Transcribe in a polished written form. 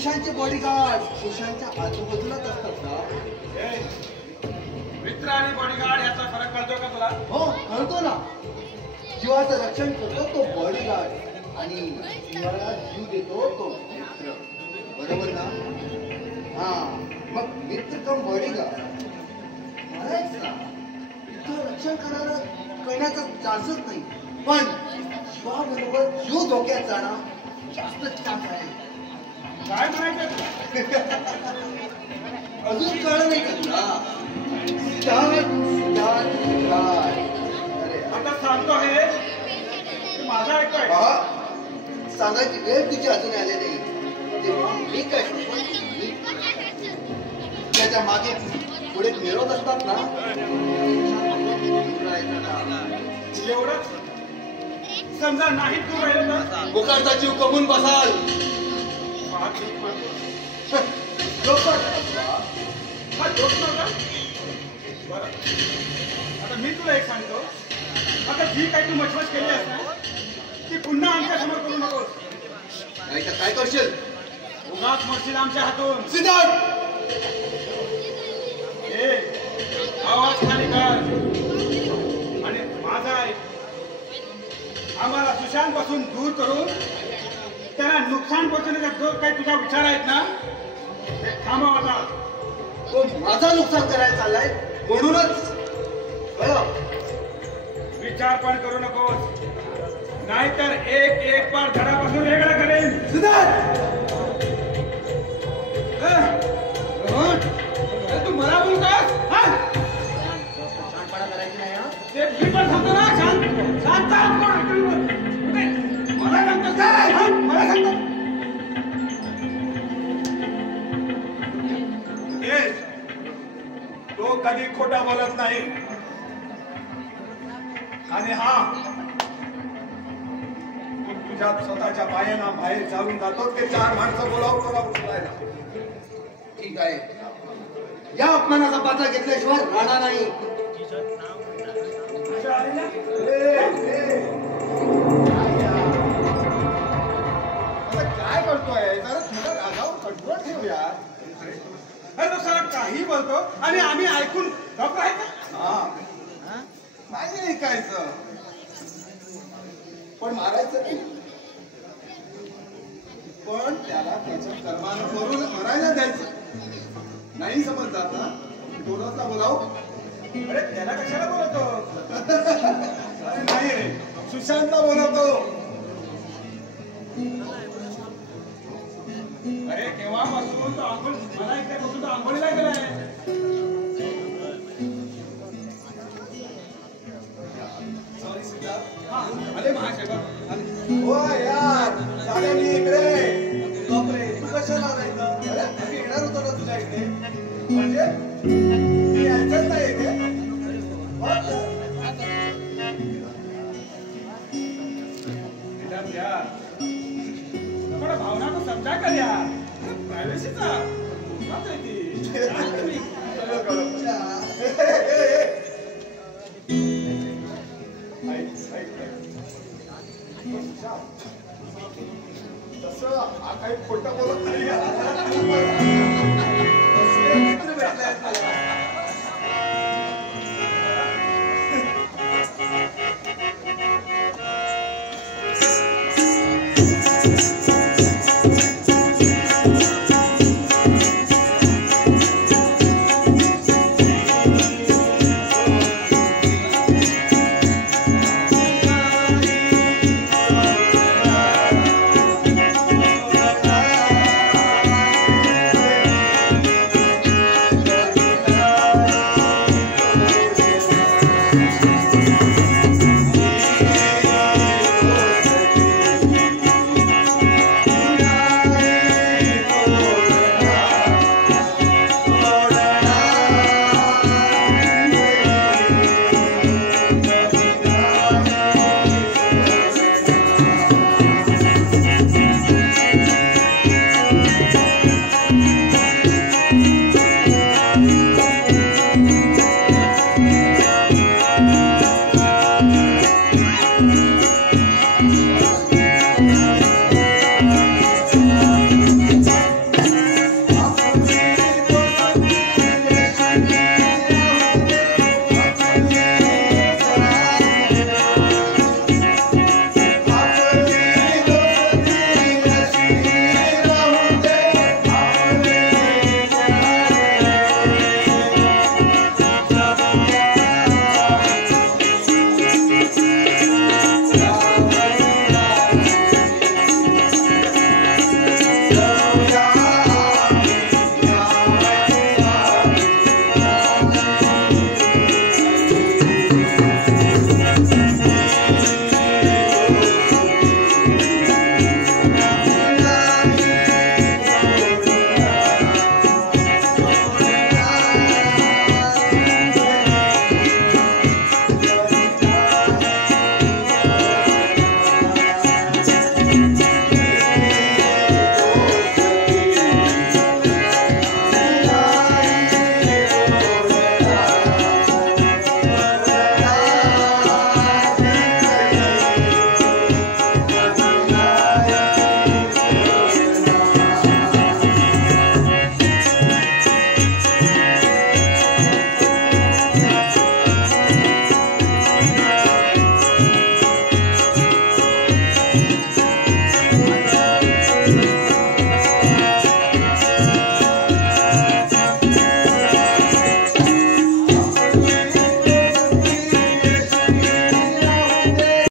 सुशांतचे bodyguard सुशांतच्या आजूबाजूलाच असतात ना. मित्र आणि बॉडीगार्ड याचा फरक कळतो का तुला? हो कळतो ना. जीवाचं रक्षण करतो तो बॉडीगार्ड आणि जीवाला जीव देतो तो मित्र. बरोबर ना? हा मग मित्र कम बॉडीगार्ड इथं रक्षण करण्याचा चान्सच नाही. पण जीवाबरोबर जीव धोक्यात जाणं जास्त चान्स आहे. काय म्हणायचं? अजून कळलं नाही का तुला? आता सांगतो हे माझा ऐकतोय. सांगायची वेळ तुझी अजून आले नाही. तेव्हा मी काय त्याच्या मागे पुढे मिळवत असतात ना. एवढंच समजा नाही तू राहिलं तर मुखाचा जीव कमवून बसाल. आता मी तुला एक सांगतो. आता जी काही तू मचमच केली असणार ती पुन्हा आमच्या समोर करू नकोस. काय करशील? उगाच मरशील आमच्या हातून. सिद्धार्थ आवाज खाली कर आणि माझा आम्हाला सुशांत पासून दूर करून त्याला नुकसान पोहोचण्याचा जो काही तुझा विचार आहेत ना ते थांबव. आता तो माझा नुकसान करायला चाललाय म्हणूनच विचार पण करू नकोस नाहीतर एक पार धडापासून वेगळा करेन. तू मला बोलतोस? शांतपणा करायची नाही. ते मी पण सांगतो ना. शांत मला सांगतो काय? मला सांगतो तो कधी खोटा बोलत नाही. आणि हा तू तुझ्या स्वतःच्या पायाना बाहेर जाऊन जातो ते 4 माणसं बोलावून तुला उचलायला. ठीक आहे. या अपमानाचा पात्र घेतल्याशिवाय राहणार नाही. काय करतोय? जरा थोडं रागावर कंट्रोल ठेवूया. तो सर काही बोलतो आणि आम्ही ऐकून गप्प राहायचं. नाही ऐकायचं पण मारायचं नाही. पण त्याला त्याच्या कर्मानं करून मरायला द्यायचं नाही. समजतात ना? बोलवता बोलाव. अरे त्याला कशाला बोलवतो? अरे नाही रे सुशांतला बोलवतो. अरे केव्हापासून तो आंघोळ मला इकडेपासून तो आंघोळीला गेलाय. सॉरी सिद्धार्थ. अरे महाशेखर हो यार झाले मी इकडे. बापरे तू कशाला राहायचं? अरे येणार होतो ना तुझ्या इकडे. म्हणजे मी यायचंच नाही इथे. भावना तो समजा कर यार. प्रायव्हसीचा तसं हा काही खोटं बोलत नाही.